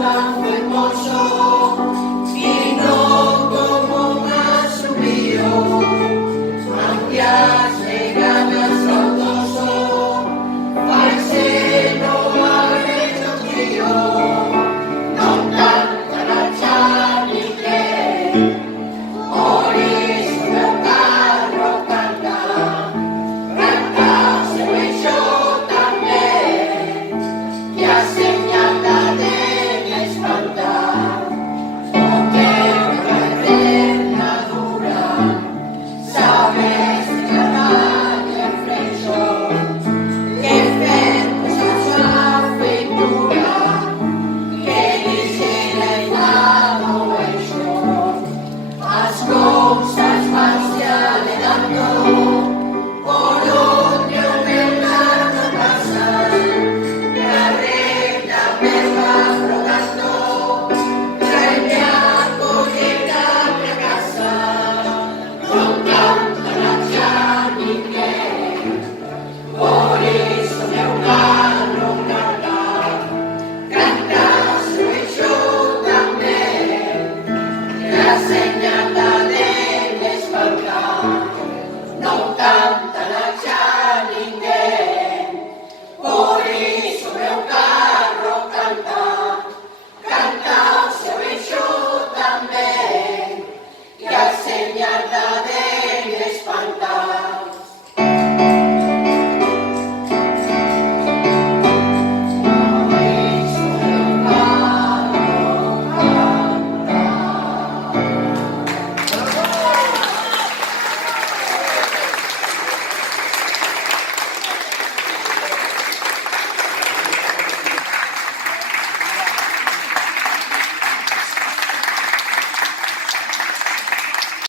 tan hermoso, vino como un asubío, aunque hace ganas saudoso, al cielo abre tío, non canta la cianite, ori sul carro canta, canta se lo hizo también, que señala de la espalda, porque una eterna dura, sabes que la de fresco, que ferma la feitura, que dice el lado hecho, as cosas